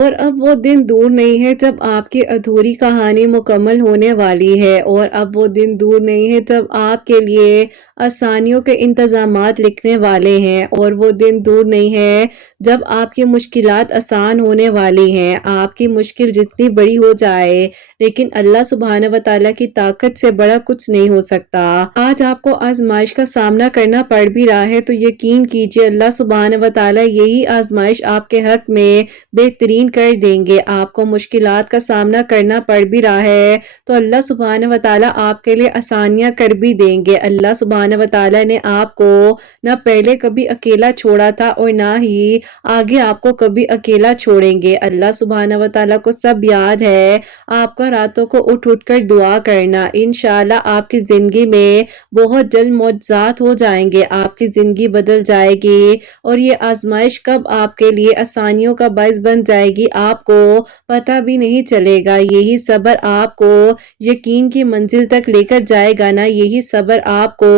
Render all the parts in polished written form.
اور اب وہ دن دور نہیں ہے جب آپ کی ادھوری کہانی مکمل ہونے والی ہے، اور اب وہ دن دور نہیں ہے جب آپ کے لیے آسانیوں کے انتظامات لکھنے والے ہیں، اور وہ دن دور نہیں ہے جب آپ کی مشکلات آسان ہونے والی ہیں۔ آپ کی مشکل جتنی بڑی ہو جائے، لیکن اللہ سبحانہ و تعالیٰ کی طاقت سے بڑا کچھ نہیں ہو سکتا۔ آج آپ کو آزمائش کا سامنا کرنا پڑ بھی رہا ہے تو یقین کیجئے اللہ سبحانہ و تعالیٰ یہی آزمائش آپ کے حق میں بہترین کر دیں گے۔ آپ کو مشکلات کا سامنا کرنا پڑ بھی رہا ہے تو اللہ سبحانہ و تعالیٰ آپ کے لیے آسانیاں کر بھی دیں گے۔ اللہ سبحانہ و تعالیٰ نے آپ کو نہ پہلے کبھی اکیلا چھوڑا تھا اور نہ ہی آگے آپ کو کبھی اکیلا چھوڑیں گے۔ اللہ سبحانہ و تعالیٰ کو سب یاد ہے۔ آپ کا راتوں کو اٹھ اٹھ کر دعا کرنا، انشاءاللہ آپ کی زندگی میں بہت جلد معجزات ہو جائیں گے، آپ کی زندگی بدل جائے گی، اور یہ آزمائش کب آپ کے لیے آسانیوں کا باعث بن جائے گی آپ کو پتہ بھی نہیں چلے گا۔ یہی صبر آپ کو یقین کی منزل تک لے کر جائے گا نا، یہی صبر آپ کو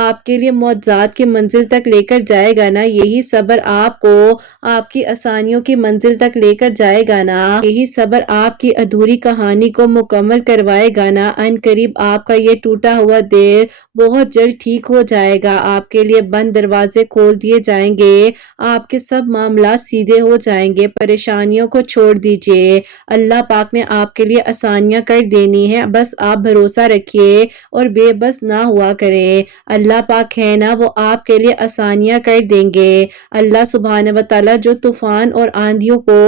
آپ کے لیے معجزات کی منزل تک لے کر جائے گا نا، یہی صبر آپ کو آپ کی آسانیوں کی منزل تک لے کر جائے گا نا، یہی صبر آپ کی ادھوری کہانی کو مکمل کروائے گا نا۔ ان قریب آپ کا یہ ٹوٹا ہوا دل بہت جلد ٹھیک ہو جائے گا، آپ کے لیے بند دروازے کھول دیے جائیں گے، آپ کے سب معاملات سیدھے ہو جائیں گے۔ پریشانیوں کو چھوڑ دیجئے، اللہ پاک نے آپ کے لیے آسانیاں کر دینی ہے، بس آپ بھروسہ رکھیے اور بے بس نہ ہوا کریں۔ اللہ پاک ہے نا، وہ آپ کے لیے آسانیاں کر دیں گے۔ اللہ سبحانہ و تعالیٰ جو طوفان اور آندھیوں کو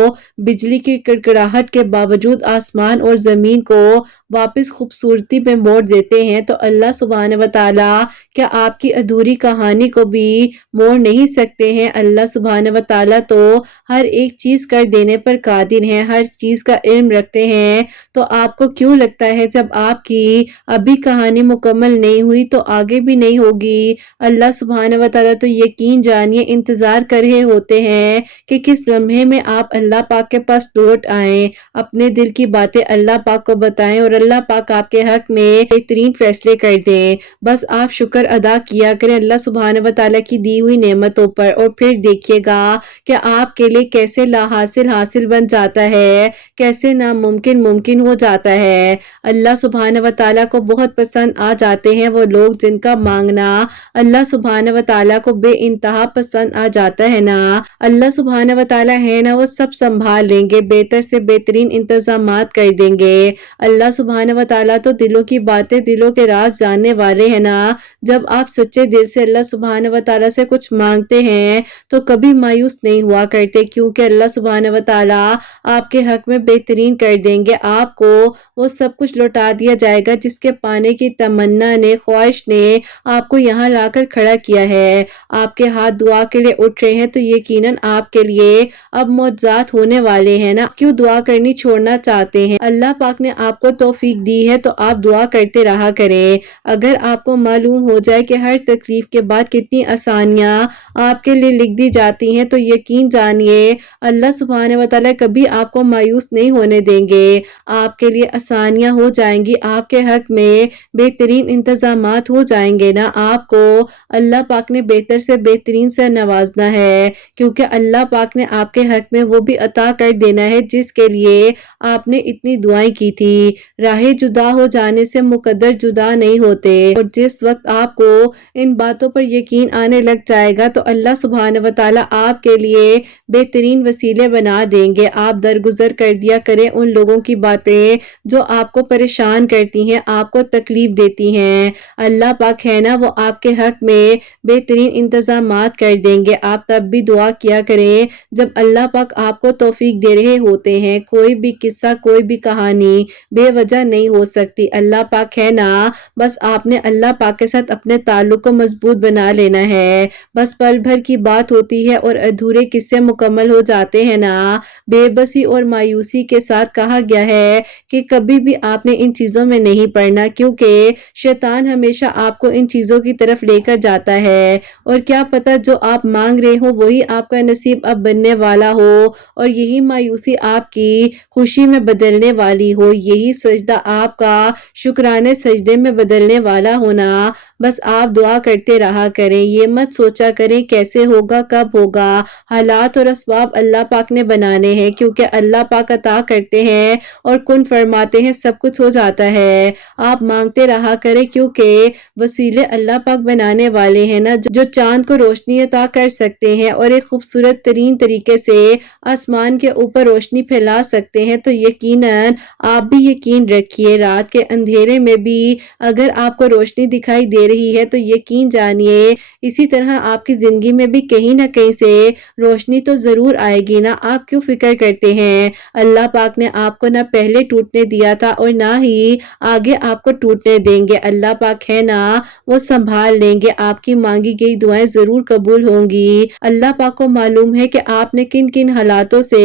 بجلی کی کڑکڑاہٹ کے باوجود آسمان اور زمین کو واپس خوبصورتی میں موڑ دیتے ہیں، تو اللہ سبحانہ و تعالیٰ کیا آپ کی ادھوری کہانی کو بھی موڑ نہیں سکتے ہیں؟ اللہ سبحانہ و تعالیٰ تو ہر ایک چیز کر دینے پر قادر ہیں، ہر چیز کا علم رکھتے ہیں، تو آپ کو کیوں لگتا ہے جب آپ کی ابھی کہانی مکمل نہیں ہوئی تو آگے بھی نہیں ہوگی؟ اللہ سبحانہ و تعالیٰ تو یقین جانیے انتظار کر رہے ہوتے ہیں کہ کس لمحے میں آپ اللہ پاک کے پاس لوٹ آئیں، اپنے دل کی باتیں اللہ پاک کو بتائیں اور اللہ پاک آپ کے حق میں بہترین فیصلے کر دیں۔ بس آپ شکر ادا کیا کریں اللہ سبحانہ و تعالیٰ کی دی ہوئی نعمتوں پر، اور پھر دیکھیے گا کہ آپ کے لیے کیسے لا حاصل حاصل بن جاتا ہے، کیسے ناممکن ممکن ہو جاتا ہے۔ اللہ سبحانہ و تعالیٰ کو بہت پسند آ جاتے ہیں وہ لوگ جن کا مانگنا اللہ سبحانہ و تعالیٰ کو بے انتہا پسند آ جاتا ہے نا۔ اللہ سبحانہ و تعالیٰ ہے نا، وہ سب سنبھال لیں گے، بہتر سے بہترین انتظامات کر دیں گے۔ اللہ سبحانہ و تعالیٰ تو دلوں کی باتیں، دلوں کے راز جاننے والے ہیں نا۔ جب آپ سچے دل سے اللہ سبحانہ و تعالیٰ سے کچھ مانگتے ہیں تو کبھی مایوس نہیں ہوا کرتے، کیونکہ اللہ سبحانہ و تعالیٰ آپ کے حق میں بہترین کر دیں گے۔ آپ کو وہ سب کچھ لوٹا دیا جائے گا جس کے پانے کی تمنا نے، خواہش نے آپ کو یہاں لا کر کھڑا کیا ہے۔ آپ کے ہاتھ دعا کے لیے اٹھ رہے ہیں تو یقیناً آپ کے لیے اب معجزات ہونے والے ہیں نا۔ کیوں دعا کرنی چھوڑنا چاہتے ہیں؟ اللہ پاک نے آپ کو توفیق دی ہے تو آپ دعا کرتے رہا کریں۔ اگر آپ کو معلوم ہو جائے کہ ہر تکلیف کے بعد کتنی آسانیاں آپ کے لیے لکھ دی جاتی ہیں تو یقین جانیے اللہ سبحانہ و تعالیٰ کبھی آپ کو مایوس نہیں ہونے دیں گے۔ آپ کے لیے آسانیاں ہو جائیں گی، آپ کے حق میں بہترین انتظامات ہو جائیں گے نا۔ آپ کو اللہ پاک نے بہتر سے بہترین سے نوازنا ہے، کیونکہ اللہ پاک نے آپ کے حق میں وہ بھی عطا کر دینا ہے جس کے لیے آپ نے اتنی دعائیں کی تھی۔ راہیں جدا ہو جانے سے مقدر جدا نہیں ہوتے، اور جس وقت آپ کو ان باتوں پر یقین آنے لگ جائے گا تو اللہ سبحانہ و تعالیٰ آپ کے لیے بہترین وسیلے بنا دیں گے۔ آپ درگزر کر دیا کریں ان لوگوں کی باتیں جو آپ کو پریشان کرتی ہیں، آپ کو تکلیف دیتی ہیں۔ اللہ پاک ہے نا، وہ آپ کے حق میں بہترین انتظامات کر دیں گے۔ آپ تب بھی دعا کیا کریں جب اللہ پاک آپ کو توفیق دے رہے ہوتے ہیں۔ کوئی بھی قصہ، کوئی بھی کہانی بے وجہ نہیں ہو سکتی، اللہ پاک ہے نا۔ بس آپ نے اللہ پاک کے ساتھ اپنے تعلق کو مضبوط بنا لینا ہے۔ بس پل بھر کی بات ہوتی ہے اور ادھورے قصے مکمل ہو جاتے ہیں نا۔ بے بسی اور مایوسی کے ساتھ کہا گیا ہے کہ کبھی بھی آپ نے ان چیزوں میں نہیں پڑنا، کیونکہ شیطان ہمیشہ آپ کو ان چیزوں کی طرف لے کر جاتا ہے، اور کیا پتہ جو آپ مانگ رہے ہو وہی آپ کا نصیب اب بننے والا ہو، اور یہی مایوسی آپ کی خوشی میں بدلنے والی ہو، یہی سجدہ آپ کا شکرانے سجدے میں بدلنے والا ہونا۔ بس آپ دعا کرتے رہا کریں، یہ مت سوچا کریں کیسے ہوگا، کب ہوگا۔ حالات اور اسباب اللہ پاک نے بنائے بنانے ہیں، کیونکہ اللہ پاک عطا کرتے ہیں اور کن فرماتے ہیں سب کچھ ہو جاتا ہے۔ آپ مانگتے رہا کریں، کیونکہ وسیلے اللہ پاک بنانے والے ہیں نا، جو چاند کو روشنی عطا کر سکتے ہیں اور ایک خوبصورت ترین طریقے سے آسمان کے اوپر روشنی پھیلا سکتے ہیں۔ تو یقیناً آپ بھی یقین رکھیے، رات کے اندھیرے میں بھی اگر آپ کو روشنی دکھائی دے رہی ہے تو یقین جانیے اسی طرح آپ کی زندگی میں بھی کہیں نہ کہیں سے روشنی تو ضرور آئے گی نا۔ آپ کیوں فکر کرتے ہیں؟ اللہ پاک نے آپ کو نہ پہلے ٹوٹنے دیا تھا اور نہ ہی آگے آپ کو ٹوٹنے دیں گے۔ اللہ پاک ہے نا، وہ سنبھال لیں گے، آپ کی مانگی گئی دعائیں ضرور قبول ہوں گی۔ اللہ پاک کو معلوم ہے کہ آپ نے کن کن حالاتوں سے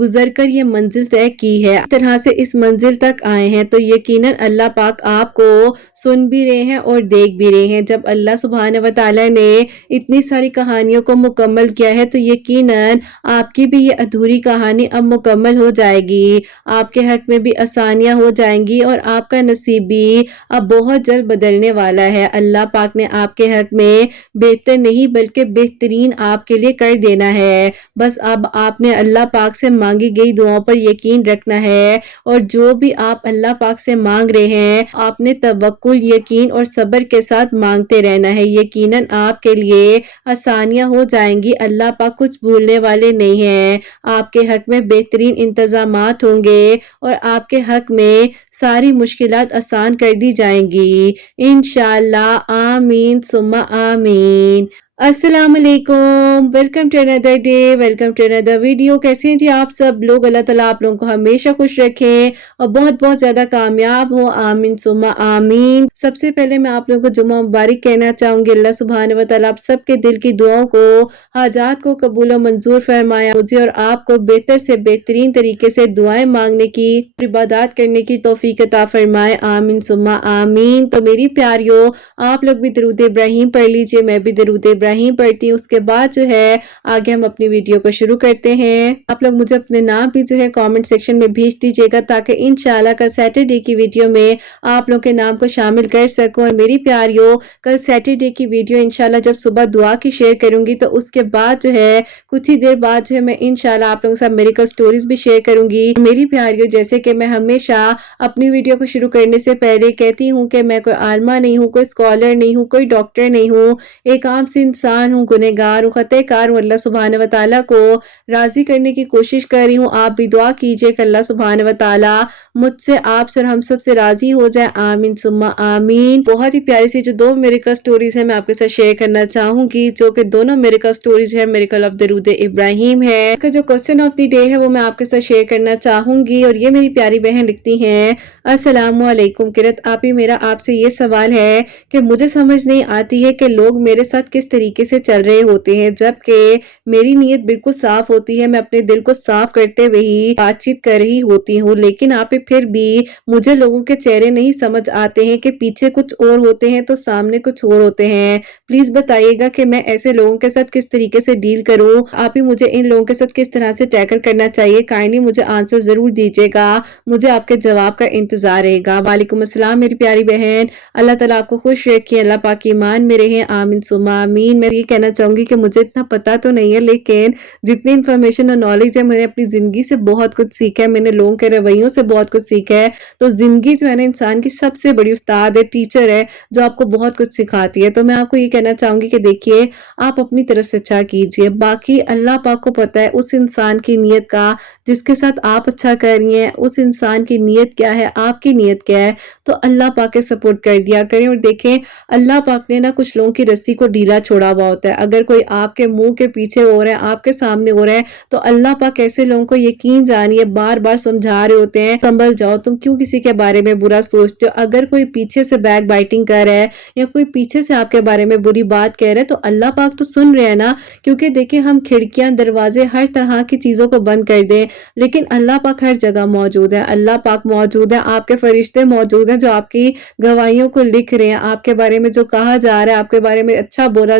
گزر کر یہ منزل طے کی ہے، اس طرح سے اس منزل تک آئے ہیں، تو یقیناً اللہ پاک آپ کو سن بھی رہے ہیں اور دیکھ بھی رہے ہیں۔ جب اللہ سبحانہ و تعالیٰ نے اتنی ساری کہانیوں کو مکمل کیا ہے تو یقیناً آپ کی بھی یہ ادھوری کہانی اب مکمل ہو جائے گی۔ آپ کے حق میں بھی آسانیاں ہو جائیں گی اور آپ کا نصیب بھی اب بہت جلد بدلنے والا ہے۔ اللہ پاک نے آپ کے حق میں بہتر نہیں بلکہ بہترین آپ کے لیے کر دینا ہے۔ بس اب آپ نے اللہ پاک سے مانگی گئی دعاؤں پر یقین رکھنا ہے اور جو بھی آپ اللہ پاک سے مانگ رہے ہیں آپ نے توکل، یقین اور صبر کے ساتھ مانگتے رہنا ہے۔ یقیناً آپ کے لیے آسانیاں ہو جائیں گی۔ اللہ پاک کچھ بھولنے والے نہیں ہیں۔ آپ کے حق میں بہترین انتظامات ہوں گے اور آپ کے حق میں ساری مشکلات آسان کر دی جائیں گی انشاءاللہ۔ آمین ثم آمین۔ السلام علیکم، welcome to another day, welcome to another video. کیسے ہیں جی آپ سب لوگ؟ اللہ تعالیٰ آپ لوگوں کو ہمیشہ خوش رکھیں اور بہت بہت زیادہ کامیاب ہو، آمین ثم آمین۔ سب سے پہلے میں آپ لوگوں کو جمعہ مبارک کہنا چاہوں گی۔ اللہ سبحانہ و تعالیٰ آپ سب کے دل کی دعاؤں کو، حاجات کو قبول و منظور فرمایا، مجھے اور آپ کو بہتر سے بہترین طریقے سے دعائیں مانگنے کی، عبادات کرنے کی توفیق عطا فرمائے، آمین ثم آمین۔ تو میری پیاریو، آپ لوگ بھی درود ابراہیم پڑھ لیجئے، میں بھی درود ابراہیم پڑھتی ہوں۔ اس کے بعد جو ہے آگے ہم اپنی ویڈیو کو شروع کرتے ہیں۔ آپ لوگ مجھے اپنے نام بھی جو ہے کامنٹ سیکشن میں بھیج دیجئے گا تاکہ انشاءاللہ کل سیٹرڈے کی ویڈیو میں آپ لوگ کے نام کو شامل کر سکوں۔ اور میری پیاریو، کل سیٹرڈے کی ویڈیو انشاءاللہ جب صبح دعا کی شیئر کروں گی تو اس کے بعد جو ہے کچھ ہی دیر بعد جو ہے میں انشاءاللہ آپ لوگوں کے ساتھ میریکل سٹوریز بھی شیئر کروں گی۔ میری پیاریو، جیسے کہ میں ہمیشہ اپنی ویڈیو کو شروع کرنے سے پہلے کہتی ہوں کہ میں کوئی عالمہ نہیں ہوں، کوئی اسکالر نہیں ہوں، کوئی ڈاکٹر نہیں ہوں، ایک عام سے انسان ہوں، گنہگار ہوں، خطا کار ہوں۔ اللہ سبحانہ و تعالیٰ کو راضی کرنے کی کوشش کر رہی ہوں۔ آپ بھی دعا کیجئے کہ اللہ سبحانہ و تعالیٰ مجھ سے، آپ سے اور ہم سب سے راضی ہو جائے، آمین ثم آمین۔ بہت ہی پیاری سی جو دو میریکل سٹوریز ہیں میں آپ کے ساتھ شیئر کرنا چاہوں گی، جو کہ دونوں میریکل سٹوریز ہیں میریکل آف درود ابراہیم ہے۔ اس کا جو کوسچن آف دی ڈے ہے وہ میں آپ کے ساتھ شیئر کرنا چاہوں گی اور یہ میری پیاری بہن لکھتی ہیں، السلام علیکم قرت آپی، میرا آپ سے یہ سوال ہے کہ مجھے سمجھ نہیں آتی ہے کہ لوگ میرے ساتھ کس طریقے سے چل رہے ہوتے ہیں، جبکہ میری نیت بالکل صاف ہوتی ہے، میں اپنے دل کو صاف کرتے ہوئے ہی بات چیت کر رہی ہوتی ہوں، لیکن آپ پھر بھی مجھے لوگوں کے چہرے نہیں سمجھ آتے ہیں کہ پیچھے کچھ اور ہوتے ہیں تو سامنے کچھ اور ہوتے ہیں۔ پلیز بتائیے گا کہ میں ایسے لوگوں کے ساتھ کس طریقے سے ڈیل کروں، آپ ہی مجھے ان لوگوں کے ساتھ کس طرح سے ٹیکل کرنا چاہیے، کائنڈلی مجھے آنسر ضرور دیجیے گا، مجھے آپ کے جواب کا انتظار رہے گا۔ وعلیکم السلام میری پیاری بہن، اللہ تعالیٰ آپ کو خوش رکھے، اللہ پاک ایمان میں رہیں، آمین ثم آمین۔ میں یہ کہنا چاہوں گی کہ مجھے اتنا پتا تو نہیں ہے، لیکن جتنی انفارمیشن اور نالج ہے میں نے اپنی زندگی سے بہت کچھ سیکھا ہے، میں نے لوگوں کے رویوں سے بہت کچھ سیکھا ہے۔ تو زندگی جو ہے نا انسان کی سب سے بڑی استاد ہے، ٹیچر ہے، جو آپ کو بہت کچھ سکھاتی ہے۔ تو میں آپ کو یہ کہنا چاہوں گی کہ دیکھیے، آپ اپنی طرف سے اچھا کیجئے، باقی اللہ پاک کو پتا ہے اس انسان کی نیت کا جس کے ساتھ آپ اچھا کر رہی ہیں، اس انسان کی نیت کیا ہے، آپ کی نیت کیا ہے، تو اللہ پاک کے سپورٹ کر دیا کریں۔ اور دیکھیں، اللہ پاک نے نا کچھ لوگوں کی رسی کو ڈھیلا چھوڑا ہوا ہوتا ہے، اگر کوئی آپ کے منہ کے پیچھے ہو رہا ہے، آپ کے سامنے ہو رہا ہے، تو اللہ پاک ایسے لوگوں کو یقین جانیے بار بار سمجھا رہے ہوتے ہیں، سنبھل جاؤ، تم کیوں کسی کے بارے میں برا سوچتے ہو۔ اگر کوئی پیچھے سے بیک بائٹنگ کر رہا ہے یا کوئی پیچھے سے آپ کے بارے میں بری بات کہہ رہا ہے تو اللہ پاک تو سن رہے ہیں نا، کیونکہ دیکھیں ہم کھڑکیاں، دروازے، ہر طرح کی چیزوں کو بند کر دیں، لیکن اللہ پاک ہر جگہ موجود ہے، اللہ پاک موجود ہے، آپ کے فرشتے موجود ہیں جو آپ کی گواہیوں کو لکھ رہے ہیں، آپ کے بارے میں جو کہا جا رہا ہے، آپ کے بارے میں اچھا بولا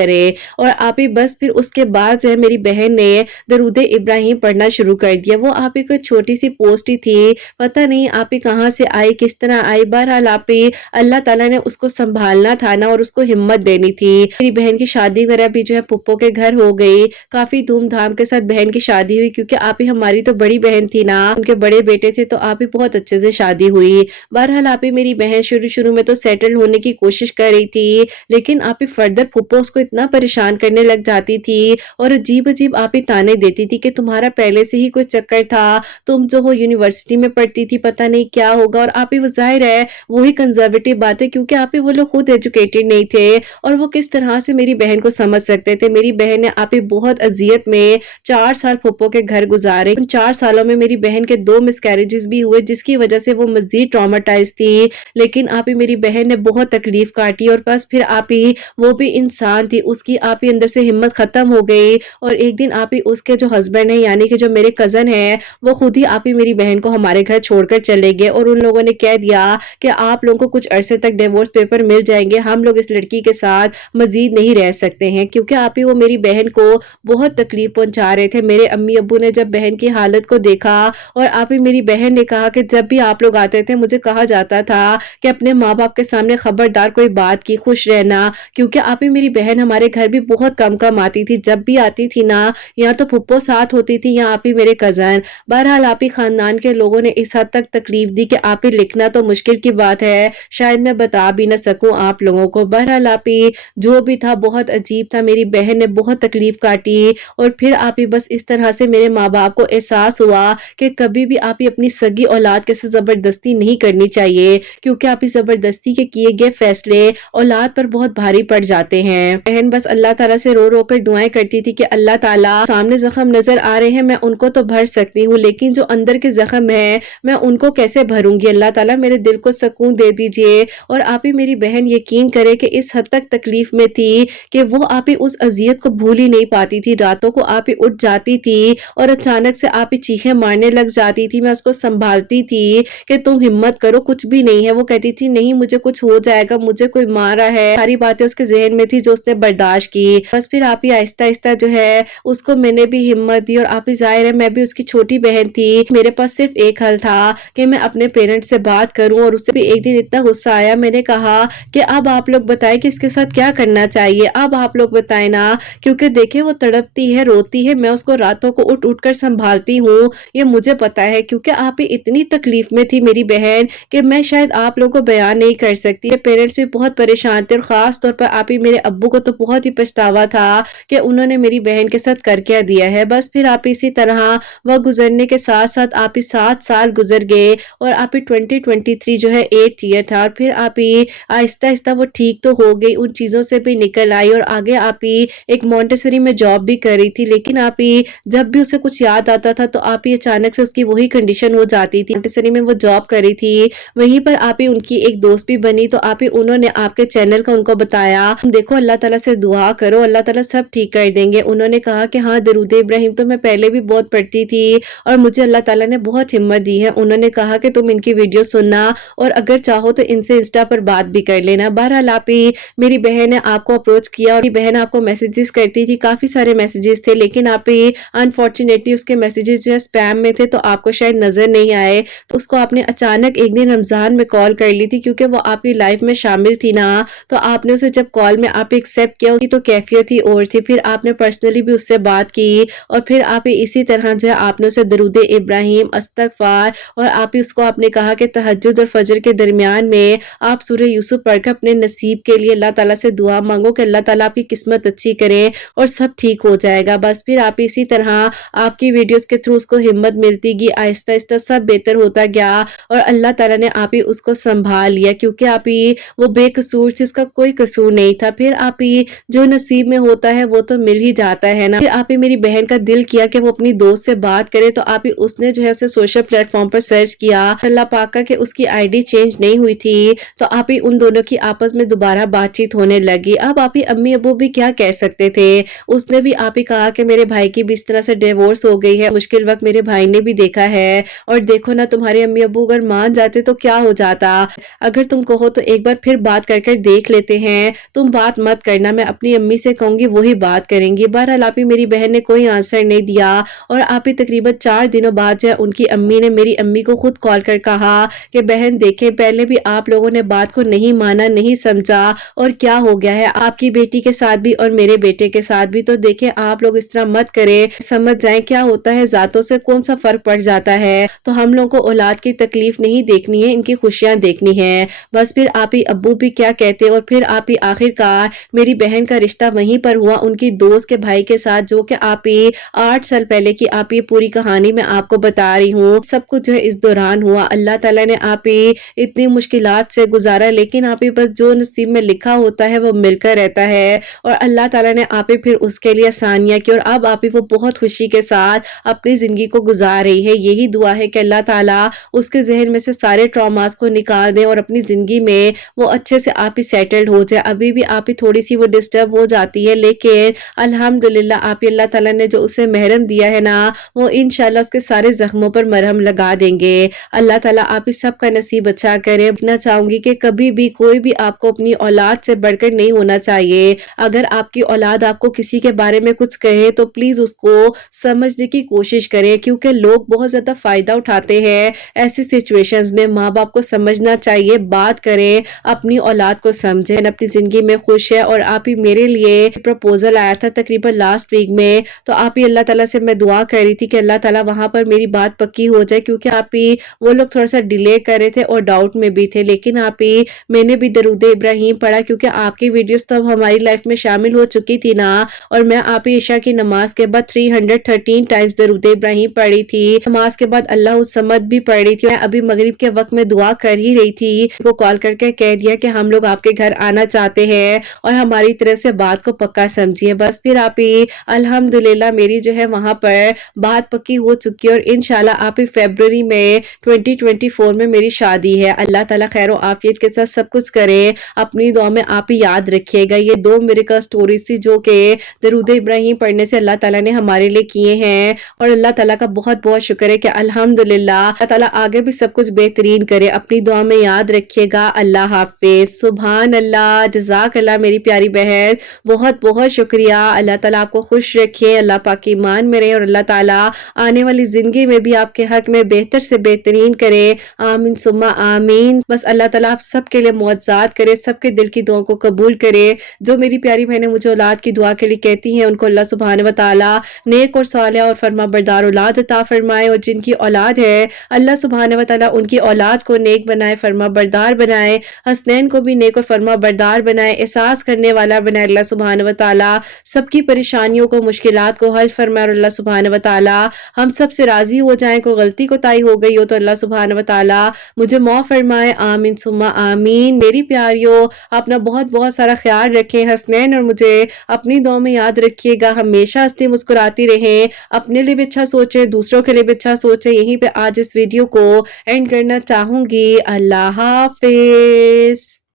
کرے। اور آپ ہی بس پھر اس کے بعد جو ہے میری بہن نے درود ابراہیم پڑھنا شروع کر دیا۔ وہ آپ ہی کوئی چھوٹی سی پوسٹ ہی تھی، پتہ نہیں آپ ہی کہاں سے آئی، کس طرح آئی، بہرحال آپ ہی اللہ تعالیٰ نے اس کو سنبھالنا تھا نا، اور اس کو ہمت دینی تھی۔ میری بہن کی شادی وغیرہ بھی جو ہے پھپھو کے گھر ہو گئی، کافی دھوم دھام کے ساتھ بہن کی شادی ہوئی، کیونکہ آپ ہی ہماری تو بڑی بہن تھی نا، ان کے بڑے بیٹے تھے، تو آپ ہی بہت اچھے سے شادی ہوئی۔ بہرحال آپ ہی میری بہن شروع میں تو سیٹل ہونے کی کوشش کر رہی تھی، لیکن آپ ہی فردر پھپھو اس کو اتنا پریشان کرنے لگ جاتی تھی اور عجیب آپ ہی تانے دیتی تھی کہ تمہارا پہلے سے ہی کوئی چکر تھا، تم جو ہو یونیورسٹی میں پڑھتی تھی، پتہ نہیں کیا ہوگا۔ اور آپ ہی وہ ظاہر ہے وہی کنزرویٹو باتیں، کیونکہ آپ ہی وہ لوگ خود ایجوکیٹڈ نہیں تھے، اور وہ کس طرح سے میری بہن کو سمجھ سکتے تھے۔ میری بہن نے آپ ہی بہت اذیت میں 4 سال پھپھو کے گھر گزارے۔ ان 4 سالوں میں میری بہن کے 2 مسکیریجز بھی ہوئے، جس کی وجہ سے وہ مزید ٹرامیٹائز تھی، لیکن آپ ہی میری بہن نے بہت تکلیف کاٹی، اور بس پھر آپ ہی وہ بھی انسان تھی، اس کی آپ ہی اندر سے ہمت ختم ہو گئی، اور ایک دن آپ ہی اس کے جو ہسبینڈ ہیں، یعنی کہ جو میرے کزن ہیں، وہ خود ہی آپ ہی میری بہن کو ہمارے گھر چھوڑ کر چلے گئے، اور ان لوگوں نے کہہ دیا کہ آپ لوگوں کو کچھ عرصے تک ڈیورس پیپر مل جائیں گے، ہم لوگ اس لڑکی کے ساتھ مزید نہیں رہ سکتے ہیں، کیونکہ آپ ہی وہ میری بہن کو بہت تکلیف پہنچا رہے تھے۔ میرے امی ابو نے جب بہن کی حالت کو دیکھا، اور آپ ہی میری بہن نے کہا کہ جب بھی آپ لوگ آتے تھے مجھے کہا جاتا تھا کہ اپنے ماں باپ کے سامنے خبردار کوئی بات کی، خوش رہنا، کیونکہ آپ ہی میری بہن ہمارے گھر بھی بہت کم آتی تھی، جب بھی آتی تھی نا، یا تو پھپھو ساتھ ہوتی تھی یا آپ ہی میرے کزن۔ بہرحال آپ ہی خاندان کے لوگوں نے اس حد تک تکلیف دی کہ آپ ہی لکھنا تو مشکل کی بات ہے، شاید میں بتا بھی نہ سکوں آپ لوگوں کو۔ بہرحال آپ ہی جو بھی تھا بہت عجیب تھا، میری بہن نے بہت تکلیف کاٹی، اور پھر آپ ہی بس اس طرح سے میرے ماں باپ کو احساس ہوا کہ کبھی بھی آپ ہی اپنی سگی اولاد کے ساتھ زبردستی نہیں کرنی چاہیے، کیونکہ آپ ہی زبردستی کے کیے گئے فیصلے اولاد پر بہت بھاری پڑ جاتے ہیں۔ بہن بس اللہ تعالیٰ سے رو رو کر دعائیں کرتی تھی کہ اللہ تعالیٰ سامنے زخم نظر آ رہے ہیں، میں ان کو تو بھر سکتی ہوں، لیکن جو اندر کے زخم ہیں میں ان کو کیسے بھروں گی، اللہ تعالیٰ میرے دل کو سکون دے دیجئے۔ اور آپ ہی میری بہن یقین کرے کہ اس حد تک تکلیف میں تھی کہ وہ آپ ہی اس اذیت کو بھول ہی نہیں پاتی تھی، راتوں کو آپ ہی اٹھ جاتی تھی اور اچانک سے آپ ہی چیخیں مارنے لگ جاتی تھی، میں اس کو سنبھالتی تھی کہ تم ہمت کرو، کچھ بھی نہیں ہے۔ وہ کہتی تھی نہیں مجھے کچھ ہو جائے گا، مجھے کوئی مارا ہے، ساری باتیں اس کے ذہن میں تھی جو اس نے برداشت کی۔ بس پھر آپ ہی آہستہ آہستہ جو ہے اس کو میں نے بھی ہمت دی، اور آپ ہی ظاہر ہے میں بھی اس کی چھوٹی بہن تھی، میرے پاس صرف ایک حل تھا کہ میں اپنے پیرنٹ سے بات کروں، اور اس سے بھی ایک دن اتنا غصہ آیا، میں نے کہا کہ اب آپ لوگ بتائیں کہ اس کے ساتھ کیا کرنا چاہیے، اب آپ لوگ بتائیں نا، کیونکہ دیکھیں وہ تڑپتی ہے، روتی ہے، میں اس کو راتوں کو اٹھ اٹھ کر سنبھالتی ہوں، یہ مجھے پتا ہے، کیونکہ آپ ہی اتنی تکلیف میں تھی میری بہن کہ میں شاید آپ لوگوں کو بیان نہیں کر سکتی۔ میرے پیرنٹس بھی بہت پریشان تھے، اور خاص طور پر آپ ہی میرے ابو کو تو بہت ہی پچھتاوا تھا کہ انہوں نے میری بہن کے ساتھ کر کیا دیا ہے۔ بس پھر آپ اسی طرح وہ گزرنے کے ساتھ ساتھ آپ ہی 7 سال گزر گئے، اور آپ ہی 2023 جو ہے 8th ایئر تھا، اور پھر آپ ہی آہستہ آہستہ وہ ٹھیک تو ہو گئی، ان چیزوں سے بھی نکل آئی، اور آگے آپ ہی ایک مونٹیسری میں جاب بھی کر رہی تھی، لیکن آپ ہی جب بھی اسے کچھ یاد آتا تھا تو آپ ہی اچانک سے اس کی وہی کنڈیشن ہو جاتی تھی۔ مونٹیسری میں وہ جاب کر رہی تھی، وہیں پر آپ ہی ان کی ایک دوست بھی بنی، تو آپ ہی انہوں نے آپ کے چینل کا ان کو بتایا، دیکھو اللہ تعالیٰ سے دعا کرو، اللہ تعالیٰ سب ٹھیک کر دیں گے۔ انہوں نے کہا کہ ہاں درود ابراہیم تو میں پہلے بھی بہت پڑھتی تھی، اور مجھے اللہ تعالیٰ نے بہت ہمت دی ہے۔ انہوں نے کہا کہ تم ان کی ویڈیو سننا، اور اگر چاہو تو ان سے انسٹا پر بات بھی کر لینا۔ بہرحال آپ ہی میری بہن نے آپ کو اپروچ کیا، اور میری بہن آپ کو میسیجز کرتی تھی، کافی سارے میسیجز تھے، لیکن آپ ہی انفارچونیٹلی اس کے میسیجز جو ہے اسپیم میں تھے، تو آپ کو شاید نظر نہیں آئے، تو اس کو آپ نے اچانک ایک دن رمضان میں کال کر لی تھی، کیونکہ وہ آپ کی لائف میں شامل تھی نا، تو آپ نے اسے جب کال میں آپ ایکسپٹ کیا، اس کی تو کیفیت ہی اور تھی، پھر آپ نے پرسنلی بھی اس سے بات کی، اور پھر آپ اسی طرح جو ہے آپ نے اسے درود ابراہیم، استغفار، اور آپ ہی اس کو آپ نے کہا کہ تہجد اور فجر کے درمیان میں آپ سورہ یوسف پڑھ کر اپنے نصیب کے لیے اللہ تعالیٰ سے دعا مانگو کہ اللہ تعالیٰ آپ کی قسمت اچھی کرے اور سب ٹھیک ہو جائے گا۔ بس پھر آپ اسی طرح آپ کی ویڈیوز کے تھرو اس کو ہمت ملتی گئی، آہستہ آہستہ سب بہتر ہوتا گیا، اور اللہ تعالیٰ نے آپ ہی اس کو سنبھال لیا، کیونکہ آپ ہی وہ بے قصور تھی، اس کا کوئی قصور نہیں تھا۔ پھر آپ ہی جو نصیب میں ہوتا ہے وہ تو مل ہی جاتا ہے نا۔ پھر آپ ہی میری بہن کا دل کیا کہ وہ اپنی دوست سے بات کرے، تو آپ ہی اس نے جو ہے اسے سوشل پلیٹ فارم پر سرچ کیا، اللہ پاک کا کہ اس کی آئی ڈی چینج نہیں ہوئی تھی، تو آپ ہی ان دونوں کی آپس میں دوبارہ بات چیت ہونے لگی۔ اب آپ ہی امی ابو بھی کیا کہہ سکتے تھے، اس نے بھی آپ ہی کہا کہ میرے بھائی کی بھی اس طرح سے ڈیورس ہو گئی ہے، مشکل وقت میرے بھائی نے بھی دیکھا ہے، اور دیکھو نا تمہارے امی ابو اگر مان جاتے تو کیا ہو جاتا، اگر تم کہو تو ایک بار پھر بات کر کر دیکھ لیتے ہیں، تم بات مت کر کرنا, میں اپنی امی سے کہوں گی وہی بات کریں گی. بہرحال آپ ہی میری بہن نے کوئی آنسر نہیں دیا اور آپ ہی تقریباً 4 دنوں بعد جو ہے ان کی امی نے میری امی کو خود کال کر کہا کہ بہن دیکھیں پہلے بھی آپ لوگوں نے بات کو نہیں مانا, نہیں سمجھا اور کیا ہو گیا ہے آپ کی بیٹی کے ساتھ بھی اور میرے بیٹے کے ساتھ بھی, تو دیکھیں آپ لوگ اس طرح مت کریں, سمجھ جائیں کیا ہوتا ہے ذاتوں سے کون سا فرق پڑ جاتا ہے. تو ہم لوگوں کو اولاد کی تکلیف نہیں دیکھنی ہے, ان کی خوشیاں دیکھنی ہے. بس پھر آپ ہی ابو بھی کیا کہتے اور پھر آپ ہی آخر کار میری بہن کا رشتہ وہیں پر ہوا ان کی دوست کے بھائی کے ساتھ, جو کہ آپ ہی 8 سال پہلے کی آپ ہی پوری کہانی میں آپ کو بتا رہی ہوں. سب کچھ جو ہے اس دوران ہوا, اللہ تعالیٰ نے آپ ہی اتنی مشکلات سے گزارا, لیکن آپ ہی بس جو نصیب میں لکھا ہوتا ہے وہ مل کر رہتا ہے اور اللہ تعالیٰ نے آپ ہی پھر اس کے لیے آسانیاں کی اور اب آپ ہی وہ بہت خوشی کے ساتھ اپنی زندگی کو گزار رہی ہے. یہی دعا ہے کہ اللہ تعالیٰ اس کے ذہن میں سے سارے ٹراماز کو نکال دے اور اپنی زندگی میں وہ اچھے سے آپ ہی سیٹلڈ ہو جائے. ابھی بھی آپ ہی تھوڑی سی وہ ڈسٹرب ہو جاتی ہے, لیکن الحمدللہ آپ ہی اللہ تعالیٰ نے جو اسے محرم دیا ہے نا, وہ انشاءاللہ اس کے سارے زخموں پر مرہم لگا دیں گے. اللہ تعالیٰ آپ ہی سب کا نصیب اچھا کرے. اتنا چاہوں گی کہ کبھی بھی کوئی بھی آپ کو اپنی اولاد سے بڑھ کر نہیں ہونا چاہیے. اگر آپ کی اولاد آپ کو کسی کے بارے میں کچھ کہے تو پلیز اس کو سمجھنے کی کوشش کریں, کیونکہ لوگ بہت زیادہ فائدہ اٹھاتے ہیں ایسی سچویشنز میں. ماں باپ کو سمجھنا چاہیے, بات کریں, اپنی اولاد کو سمجھیں, اپنی زندگی میں خوش ہے. اور آپ ہی میرے لیے پروپوزل آیا تھا تقریباً لاسٹ ویک میں, تو آپ ہی اللہ تعالیٰ سے میں دعا کر رہی تھی کہ اللہ تعالیٰ وہاں پر میری بات پکی ہو جائے, کیونکہ آپ ہی وہ لوگ تھوڑا سا ڈیلے کر رہے تھے اور ڈاؤٹ میں بھی تھے. لیکن آپ ہی میں نے بھی درود ابراہیم پڑھا, کیونکہ آپ کی ویڈیوز تو اب ہماری لائف میں شامل ہو چکی تھی نا, اور میں آپ ہی عشاء کی نماز کے بعد 313 ٹائمز درود ابراہیم پڑھی تھی. نماز کے بعد اللہ الصمد بھی پڑھ رہی تھی. میں ابھی مغرب کے وقت میں دعا کر ہی رہی تھی, کو کال کر کے کہہ دیا کہ ہم لوگ آپ کے گھر آنا چاہتے ہیں اور ہماری طرف سے بات کو پکا سمجھیے. بس پھر آپ ہی الحمدللہ میری جو ہے وہاں پر بات پکی ہو چکی ہے اور انشاءاللہ آپ ہی فیبروری میں 2024 میں میری شادی ہے. اللہ تعالیٰ خیر و عافیت کے ساتھ سب کچھ کرے. اپنی دعا میں آپ ہی یاد رکھیے گا. یہ 2 میریکل سٹوریز تھی جو کہ درود ابراہیم پڑھنے سے اللہ تعالیٰ نے ہمارے لیے کیے ہیں, اور اللہ تعالیٰ کا بہت بہت شکر ہے کہ الحمدللہ اللہ تعالیٰ آگے بھی سب کچھ بہترین کرے. اپنی دعا میں یاد رکھیے گا. اللہ حافظ. سبحان اللہ, جزاک اللہ میری پیاری بہن, بہت بہت شکریہ. اللہ تعالیٰ آپ کو خوش رکھے, اللہ پاک ایمان میں رہے, اور اللہ تعالیٰ آنے والی زندگی میں بھی آپ کے حق میں بہتر سے بہترین کرے. آمین ثم آمین. بس اللہ تعالیٰ آپ سب کے لیے معجزات کرے, سب کے دل کی دعاؤں کو قبول کرے. جو میری پیاری بہنیں مجھے اولاد کی دعا کے لیے کہتی ہیں, ان کو اللہ سبحانہ و تعالیٰ نیک اور صالح اور فرما بردار اولاد عطا فرمائے, اور جن کی اولاد ہے اللہ سبحانہ و تعالیٰ ان کی اولاد کو نیک بنائے, فرما بردار بنائے. حسنین کو بھی نیک اور فرما بردار بنائے, احساس کرنے والا بنائے. اللہ سبحانہ و تعالیٰ سب کی پریشانیوں کو, مشکلات کو حل فرمائے, اور اللہ سبحانہ و تعالیٰ ہم سب سے راضی ہو جائیں. کوئی غلطی کوتاہی ہو گئی ہو تو اللہ سبحانہ و تعالیٰ مجھے معاف فرمائے. آمین ثم آمین. میری پیاریوں, اپنا بہت بہت سارا خیال رکھیں. حسنین اور مجھے اپنی دعا میں یاد رکھیے گا. ہمیشہ ہنستی مسکراتی رہیں, اپنے لیے بھی اچھا سوچیں, دوسروں کے لیے بھی اچھا سوچیں. یہیں پہ آج اس ویڈیو کو اینڈ کرنا چاہوں گی. اللہ حافظ.